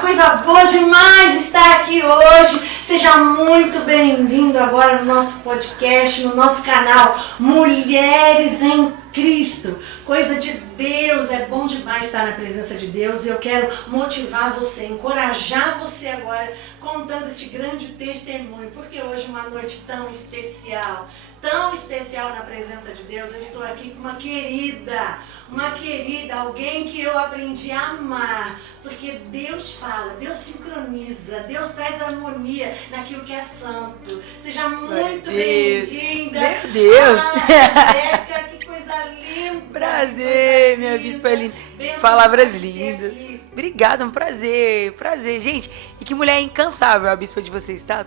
Coisa boa demais estar aqui hoje. Seja muito bem-vindo agora no nosso podcast, no nosso canal Mulheres em Cristo. Coisa de Deus, é bom demais estar na presença de Deus e eu quero motivar você, encorajar você agora contando esse grande testemunho, porque hoje é uma noite tão especial na presença de Deus. Eu estou aqui com uma querida, alguém que eu aprendi a amar, porque Deus fala, Deus sincroniza, Deus traz harmonia naquilo que é santo. Seja muito bem-vinda. Meu Deus! Rebeca, que coisa linda! Prazer, minha bispa linda. Palavras lindas. Obrigada, um prazer. Gente, e que mulher incansável a bispa de vocês, tá?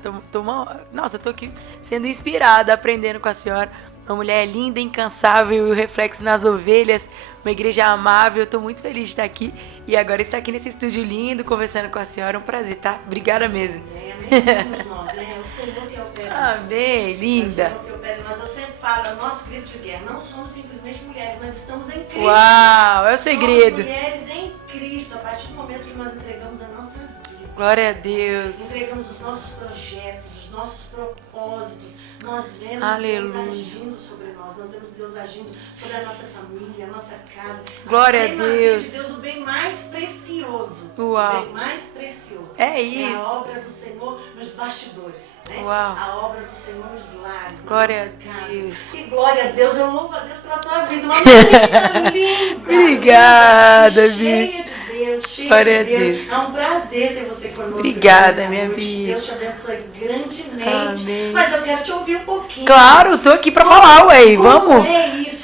Nossa, eu tô aqui sendo inspirada, aprendendo com a senhora. Uma mulher linda, incansável, e o reflexo nas ovelhas, uma igreja amável. Eu tô muito feliz de estar aqui e agora estar aqui nesse estúdio lindo, conversando com a senhora. Um prazer, tá? Obrigada mesmo. Amém, nós, né? O Senhor que opera. Amém, linda. O Senhor que opera. Mas eu sempre falo, é o nosso grito de guerra. Não somos simplesmente mulheres, mas estamos em Cristo. Uau, é o segredo. Somos mulheres em Cristo, a partir do momento que nós entregamos a nossa vida. Glória a Deus. Entregamos os nossos projetos, os nossos propósitos. Nós vemos Aleluia. Deus agindo sobre nós vemos Deus agindo sobre a nossa família, a nossa casa. Glória a Deus. Deus, o bem mais precioso. Uau. O bem mais precioso. É isso. É a obra do Senhor nos bastidores. Né? Uau. A obra do Senhor nos lares. Glória a Deus. E glória a Deus, eu louvo a Deus pela tua vida. Uma vida linda. Obrigada, cheia de Deus, cheia glória de Deus. a Deus. É um prazer ter você conosco. Obrigada, minha bispa. Deus te abençoe grandemente. Amém. Mas eu quero te ouvir um pouquinho. Claro, tô aqui pra falar, ué. Vamos.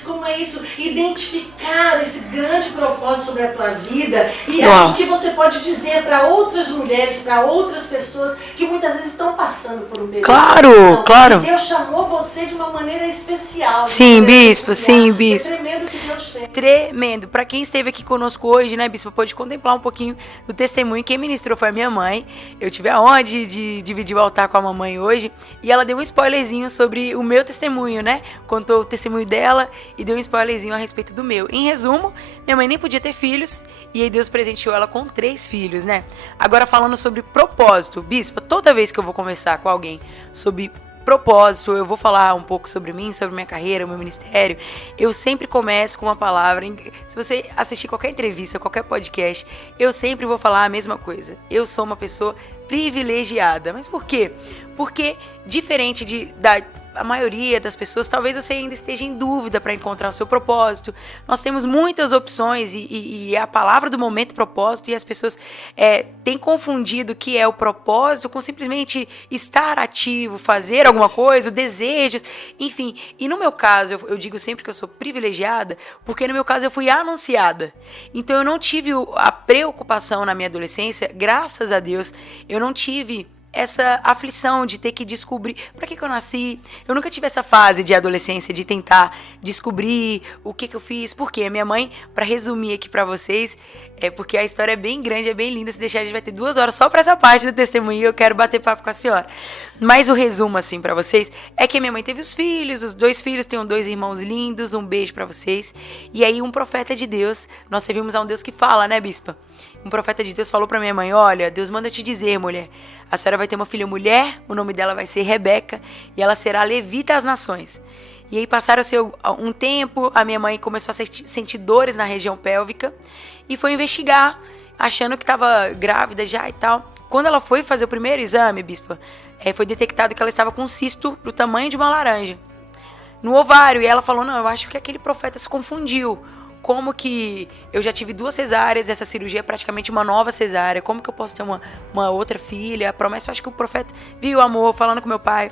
Como é isso? Identificar esse grande propósito sobre a tua vida e Uau. o que você pode dizer para outras mulheres, para outras pessoas que muitas vezes estão passando por um período. Claro. Deus chamou você de uma maneira especial. Sim, bispo, sim, bispo. É tremendo que Deus tem. Tremendo. Pra quem esteve aqui conosco hoje, né, bispo, pode contemplar um pouquinho do testemunho. Quem ministrou foi a minha mãe. Eu tive a honra de dividir o altar com a mamãe hoje e ela deu um spoilerzinho sobre o meu testemunho, né? Contou o testemunho dela e deu um spoilerzinho a respeito do meu. Em resumo, minha mãe nem podia ter filhos e aí Deus presenteou ela com 3 filhos, né? Agora falando sobre propósito, bispo, toda vez que eu vou conversar com alguém sobre propósito, eu vou falar um pouco sobre mim, sobre minha carreira, meu ministério, eu sempre começo com uma palavra. Se você assistir qualquer entrevista, qualquer podcast, eu sempre vou falar a mesma coisa. Eu sou uma pessoa privilegiada. Mas por quê? Porque diferente da maioria das pessoas, talvez você ainda esteja em dúvida para encontrar o seu propósito. Nós temos muitas opções e a palavra do momento propósito, e as pessoas têm confundido o que é o propósito com simplesmente estar ativo, fazer alguma coisa, desejos, enfim. E no meu caso, eu digo sempre que eu sou privilegiada, porque no meu caso eu fui anunciada. Então eu não tive a preocupação na minha adolescência, graças a Deus, eu não tive essa aflição de ter que descobrir para que eu nasci. Eu nunca tive essa fase de adolescência de tentar descobrir o que eu fiz. Por quê? Minha mãe, para resumir aqui para vocês, porque a história é bem grande, é bem linda. Se deixar, a gente vai ter 2 horas só para essa parte do testemunho e eu quero bater papo com a senhora. Mas o resumo, assim, para vocês, é que a minha mãe teve os 2 filhos, tenho 2 irmãos lindos, um beijo para vocês. E aí um profeta de Deus, nós servimos a um Deus que fala, né, bispa? Um profeta de Deus falou pra minha mãe: olha, Deus manda te dizer, mulher, a senhora vai ter uma filha mulher, o nome dela vai ser Rebeca, e ela será levita às nações. E aí passaram-se um tempo, a minha mãe começou a sentir dores na região pélvica e foi investigar, achando que estava grávida já e tal. Quando ela foi fazer o primeiro exame, bispa, foi detectado que ela estava com um cisto do tamanho de uma laranja no ovário. E ela falou: não, eu acho que aquele profeta se confundiu. Como que eu já tive 2 cesáreas, essa cirurgia é praticamente uma nova cesárea, como que eu posso ter uma outra filha? A promessa, eu acho que o profeta viu o amor, falando com meu pai,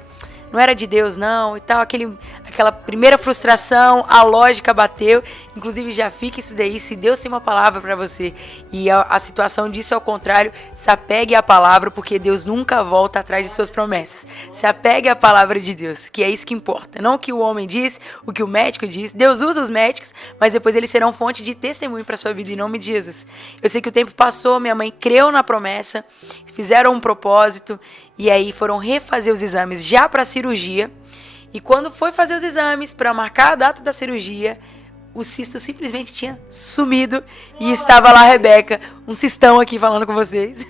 não era de Deus não, e tal, aquela primeira frustração, a lógica bateu. Inclusive, já fica isso daí, se Deus tem uma palavra para você e a situação disso ao contrário, se apegue à palavra, porque Deus nunca volta atrás de suas promessas. Se apegue à palavra de Deus, que é isso que importa, não o que o homem diz, o que o médico diz. Deus usa os médicos, mas depois eles serão fonte de testemunho para sua vida, em nome de Jesus. Eu sei que o tempo passou, minha mãe creu na promessa, fizeram um propósito, e aí foram refazer os exames já para a cirurgia. E quando foi fazer os exames para marcar a data da cirurgia, o cisto simplesmente tinha sumido e estava lá a Rebeca, um cistão aqui falando com vocês.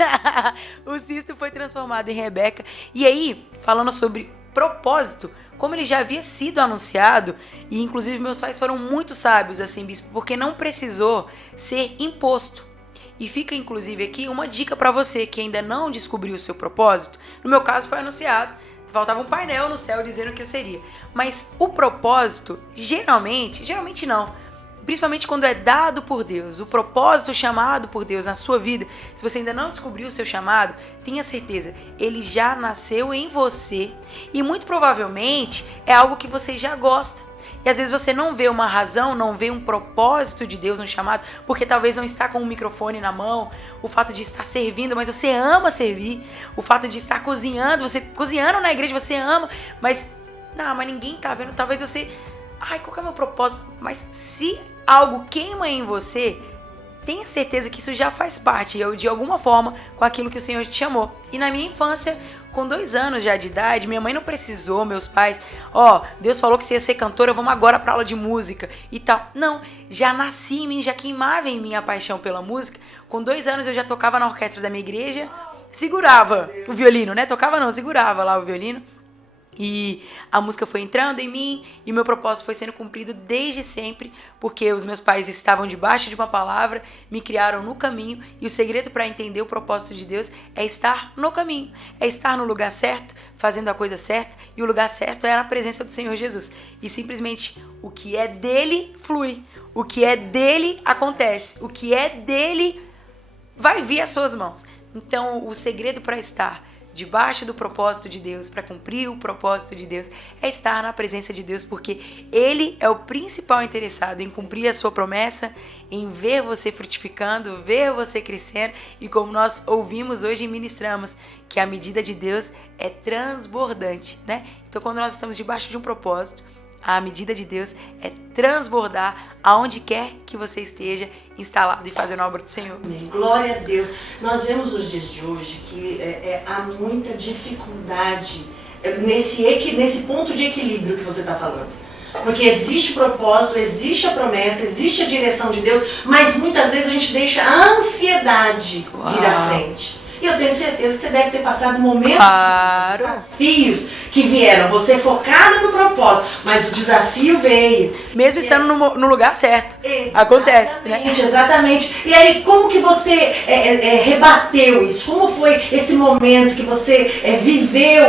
O cisto foi transformado em Rebeca. E aí, falando sobre propósito, como ele já havia sido anunciado, e inclusive meus pais foram muito sábios assim, bispo, porque não precisou ser imposto. E fica inclusive aqui uma dica para você que ainda não descobriu o seu propósito. No meu caso foi anunciado, faltava um painel no céu dizendo que eu seria. Mas o propósito, geralmente não, principalmente quando é dado por Deus, o propósito chamado por Deus na sua vida, se você ainda não descobriu o seu chamado, tenha certeza, ele já nasceu em você e muito provavelmente é algo que você já gosta. E às vezes você não vê uma razão, não vê um propósito de Deus no chamado, porque talvez não está com um microfone na mão, o fato de estar servindo, mas você ama servir, o fato de estar cozinhando, você cozinhando na igreja, você ama, mas ninguém tá vendo, talvez você, qual que é o meu propósito? Mas se algo queima em você, tenha certeza que isso já faz parte, de alguma forma, com aquilo que o Senhor te chamou. E na minha infância, com 2 anos já de idade, minha mãe não precisou, meus pais, Deus falou que você ia ser cantora, vamos agora pra aula de música e tal. Não, já nasci em mim, já queimava em mim a paixão pela música. Com 2 anos eu já tocava na orquestra da minha igreja, segurava o violino, né? Tocava não, segurava lá o violino. E a música foi entrando em mim e meu propósito foi sendo cumprido desde sempre, porque os meus pais estavam debaixo de uma palavra, me criaram no caminho, e o segredo para entender o propósito de Deus é estar no caminho, é estar no lugar certo, fazendo a coisa certa, e o lugar certo é na presença do Senhor Jesus. E simplesmente o que é dele flui, o que é dele acontece, o que é dele vai vir às suas mãos. Então o segredo para estar debaixo do propósito de Deus, para cumprir o propósito de Deus, é estar na presença de Deus, porque Ele é o principal interessado em cumprir a sua promessa, em ver você frutificando, ver você crescendo, e como nós ouvimos hoje e ministramos, que a medida de Deus é transbordante, né? Então quando nós estamos debaixo de um propósito, a medida de Deus é transbordar aonde quer que você esteja instalado e fazendo a obra do Senhor. Amém. Glória a Deus. Nós vemos nos dias de hoje que há muita dificuldade nesse ponto de equilíbrio que você está falando. Porque existe propósito, existe a promessa, existe a direção de Deus, mas muitas vezes a gente deixa a ansiedade vir à frente. E eu tenho certeza que você deve ter passado momentos de desafios que vieram. Você focada no propósito, mas o desafio veio. Mesmo estando no lugar certo. Exatamente, acontece, né? Exatamente. E aí, como que você rebateu isso? Como foi esse momento que você viveu,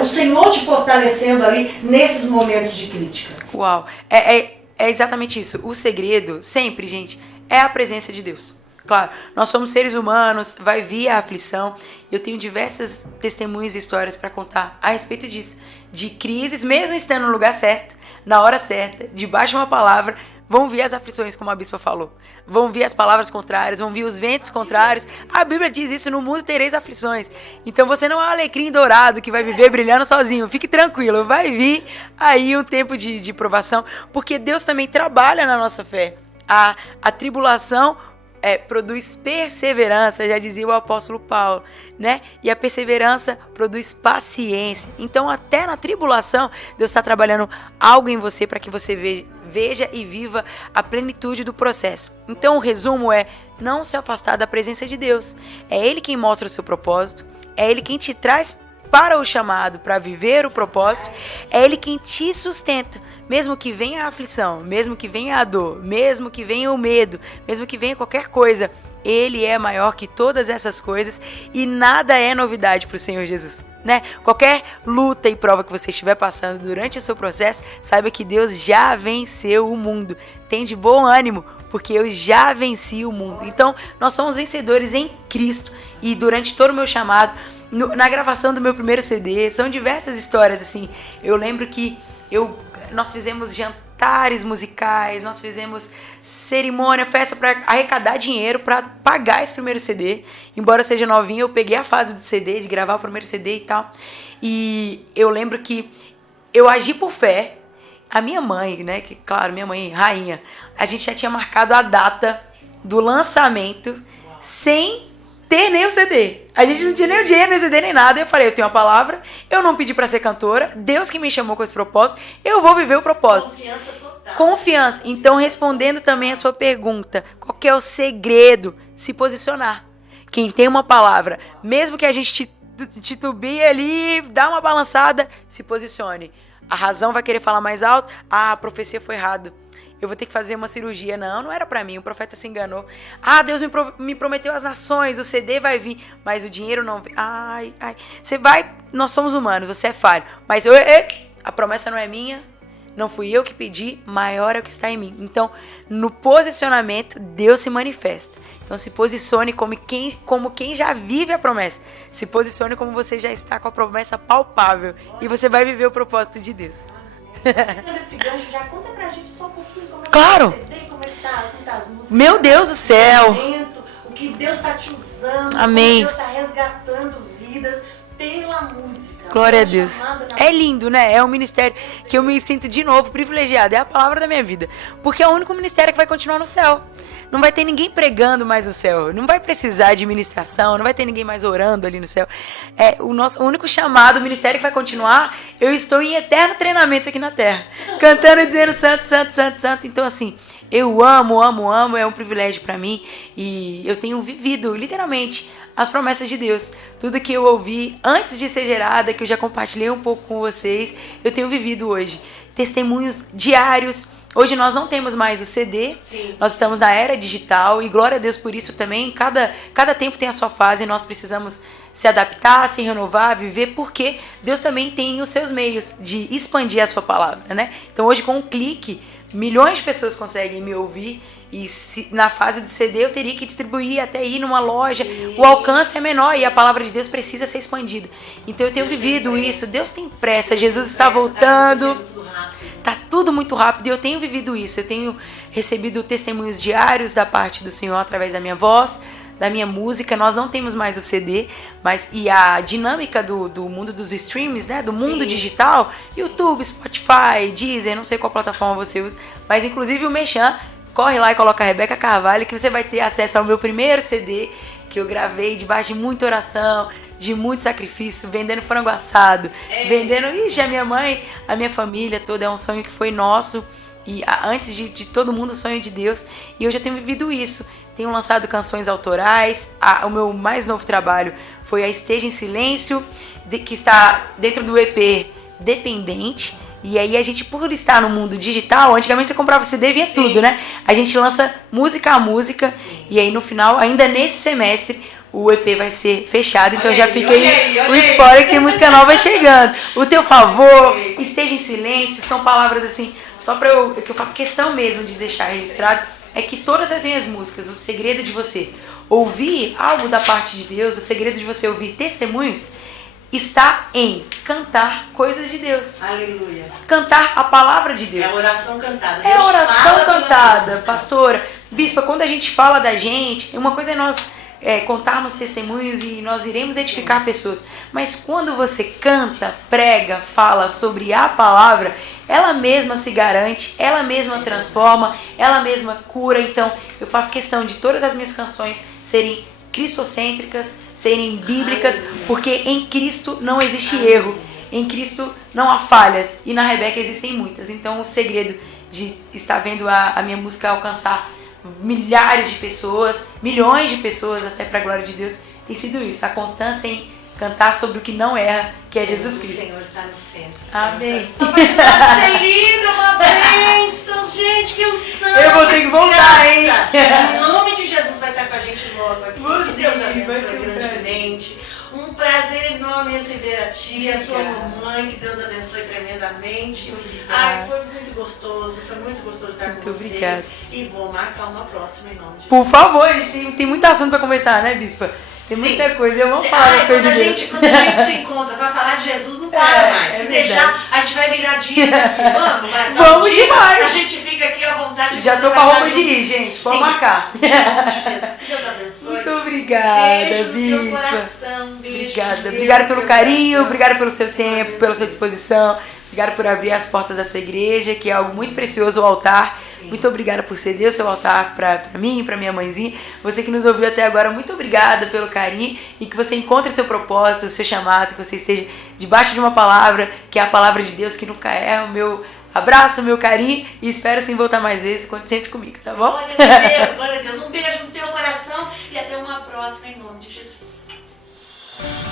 o Senhor te fortalecendo ali nesses momentos de crítica? Uau! É exatamente isso. O segredo, sempre, gente, é a presença de Deus. Claro, nós somos seres humanos, vai vir a aflição. Eu tenho diversas testemunhos e histórias para contar a respeito disso. De crises, mesmo estando no lugar certo, na hora certa, debaixo de uma palavra, vão vir as aflições, como a bispa falou. Vão vir as palavras contrárias, vão vir os ventos contrários. A Bíblia diz isso, no mundo tereis aflições. Então você não é um alecrim dourado que vai viver brilhando sozinho. Fique tranquilo, vai vir aí um tempo de provação, porque Deus também trabalha na nossa fé. A tribulação produz perseverança, já dizia o apóstolo Paulo, né? E a perseverança produz paciência. Então, até na tribulação, Deus está trabalhando algo em você para que você veja e viva a plenitude do processo. Então, o resumo é não se afastar da presença de Deus. É Ele quem mostra o seu propósito, é Ele quem te traz para o chamado, para viver o propósito, é Ele quem te sustenta, mesmo que venha a aflição, mesmo que venha a dor, mesmo que venha o medo, mesmo que venha qualquer coisa, Ele é maior que todas essas coisas e nada é novidade para o Senhor Jesus, né? Qualquer luta e prova que você estiver passando durante o seu processo, saiba que Deus já venceu o mundo, tem de bom ânimo, porque eu já venci o mundo. Então, nós somos vencedores em Cristo e durante todo o meu chamado, na gravação do meu primeiro CD, são diversas histórias, assim. Eu lembro que nós fizemos jantares musicais, nós fizemos cerimônia, festa para arrecadar dinheiro para pagar esse primeiro CD. Embora eu seja novinha, eu peguei a fase do CD, de gravar o primeiro CD e tal. E eu lembro que eu agi por fé. A minha mãe, né, que claro, minha mãe rainha, a gente já tinha marcado a data do lançamento sem ter nem o CD. A gente não tinha nem o dinheiro, nem o CD, nem nada. Eu falei, eu tenho uma palavra, eu não pedi pra ser cantora, Deus que me chamou com esse propósito, eu vou viver o propósito. Confiança total. Confiança. Então, respondendo também a sua pergunta, qual que é o segredo? Se posicionar. Quem tem uma palavra, mesmo que a gente titubie ali, dá uma balançada, se posicione. A razão vai querer falar mais alto. A profecia foi errada. Eu vou ter que fazer uma cirurgia. Não era pra mim, o profeta se enganou. Deus me prometeu as nações, o CD vai vir, mas o dinheiro não vem. Você vai, nós somos humanos, você é falho. Mas a promessa não é minha, não fui eu que pedi, maior é o que está em mim. Então, no posicionamento, Deus se manifesta. Então, se posicione como quem já vive a promessa. Se posicione como você já está com a promessa palpável. E você vai viver o propósito de Deus. Esse gancho, já conta pra gente só um pouquinho como é claro. que você como é que tá as músicas. Meu Deus do céu. O que Deus tá te usando. Amém. Como Deus tá resgatando vidas pela música. Glória a Deus. É lindo, né? É um ministério que eu me sinto de novo privilegiada. É a palavra da minha vida. Porque é o único ministério que vai continuar no céu. Não vai ter ninguém pregando mais no céu. Não vai precisar de ministração. Não vai ter ninguém mais orando ali no céu. É o único chamado, o ministério que vai continuar. Eu estou em eterno treinamento aqui na terra. Cantando e dizendo santo, santo, santo, santo. Então, assim, eu amo. É um privilégio pra mim. E eu tenho vivido, literalmente, as promessas de Deus. Tudo que eu ouvi antes de ser gerada, que eu já compartilhei um pouco com vocês, eu tenho vivido hoje. Testemunhos diários. Hoje nós não temos mais o CD, Sim. Nós estamos na era digital e glória a Deus por isso também. Cada tempo tem a sua fase e nós precisamos se adaptar, se renovar, viver, porque Deus também tem os seus meios de expandir a sua palavra, né? Então hoje com um clique, milhões de pessoas conseguem me ouvir. E na fase do CD eu teria que distribuir até ir numa loja. Sim. O alcance é menor e a palavra de Deus precisa ser expandida. Então eu tenho vivido isso. Deus tem pressa. Jesus está voltando. Tá tudo muito rápido e eu tenho vivido isso. Eu tenho recebido testemunhos diários da parte do Senhor através da minha voz, da minha música. Nós não temos mais o CD, e a dinâmica do mundo dos streams, né? Do mundo Sim. digital, YouTube, Spotify, Deezer, não sei qual plataforma você usa, mas inclusive o Mechan. Corre lá e coloca a Rebeca Carvalho que você vai ter acesso ao meu primeiro CD que eu gravei debaixo de muita oração, de muito sacrifício, vendendo frango assado, vendendo... Ixi, a minha mãe, a minha família toda, é um sonho que foi nosso e antes de todo mundo, o sonho de Deus. E eu já tenho vivido isso. Tenho lançado canções autorais. O meu mais novo trabalho foi a Esteja em Silêncio, que está dentro do EP Dependente. E aí a gente, por estar no mundo digital, antigamente você comprava CD e vinha Sim. tudo, né? A gente lança música a música. Sim. E aí no final, ainda nesse semestre, o EP vai ser fechado. Então já fica aí o spoiler que tem música nova chegando. O Teu Favor, Esteja em Silêncio, são palavras assim, só pra que eu faço questão mesmo de deixar registrado, é que todas as minhas músicas, o segredo de você ouvir algo da parte de Deus, o segredo de você ouvir testemunhos, está em cantar coisas de Deus. Aleluia. Cantar a palavra de Deus. É a oração cantada. É a oração cantada, pastora. Bispa, quando a gente fala da gente, uma coisa é nós contarmos testemunhos e nós iremos edificar Sim. pessoas. Mas quando você canta, prega, fala sobre a palavra, ela mesma se garante, ela mesma transforma, ela mesma cura. Então, eu faço questão de todas as minhas canções serem cristocêntricas, serem bíblicas, porque em Cristo não existe erro, em Cristo não há falhas, e na Rebeca existem muitas. Então o segredo de estar vendo a minha música alcançar milhares de pessoas, milhões de pessoas, até para a glória de Deus, tem sido isso, a constância em cantar sobre o que não erra, que é Jesus Cristo. O Senhor está no centro. Amém. Vai ser lindo, uma bênção, gente, que unção. Eu vou ter que voltar, hein? Em nome de Jesus vai estar com a gente logo aqui. Que Deus abençoe grandemente. Um prazer enorme receber a tia, a sua mamãe, que Deus abençoe tremendamente. Ai, foi muito gostoso estar com vocês. Obrigada. E vou marcar uma próxima em nome de Por favor, a gente tem muito assunto para conversar, né, Bispa? Tem muita coisa, eu vou falar das coisas de Deus. Quando a gente se encontra para falar de Jesus, não para mais. Se deixar, a gente vai virar dias aqui. Vamos demais. A gente fica aqui à vontade. Já tô com a roupa de ir, gente. Pode marcar. Que Deus abençoe. Muito obrigada, beijo Bispa. No teu coração, beijo. Obrigada. Obrigada pelo carinho, obrigada pelo seu tempo, pela sua disposição. Obrigada por abrir as portas da sua igreja, que é algo muito precioso, o altar. Sim. Muito obrigada por ceder o seu altar para mim, para minha mãezinha. Você que nos ouviu até agora, muito obrigada pelo carinho e que você encontre seu propósito, o seu chamado, que você esteja debaixo de uma palavra, que é a palavra de Deus, que nunca é. O meu Abraço, meu carinho, e espero sim voltar mais vezes. Conte sempre comigo, tá bom? Glória a Deus, glória a Deus. Um beijo no teu coração e até uma próxima em nome de Jesus.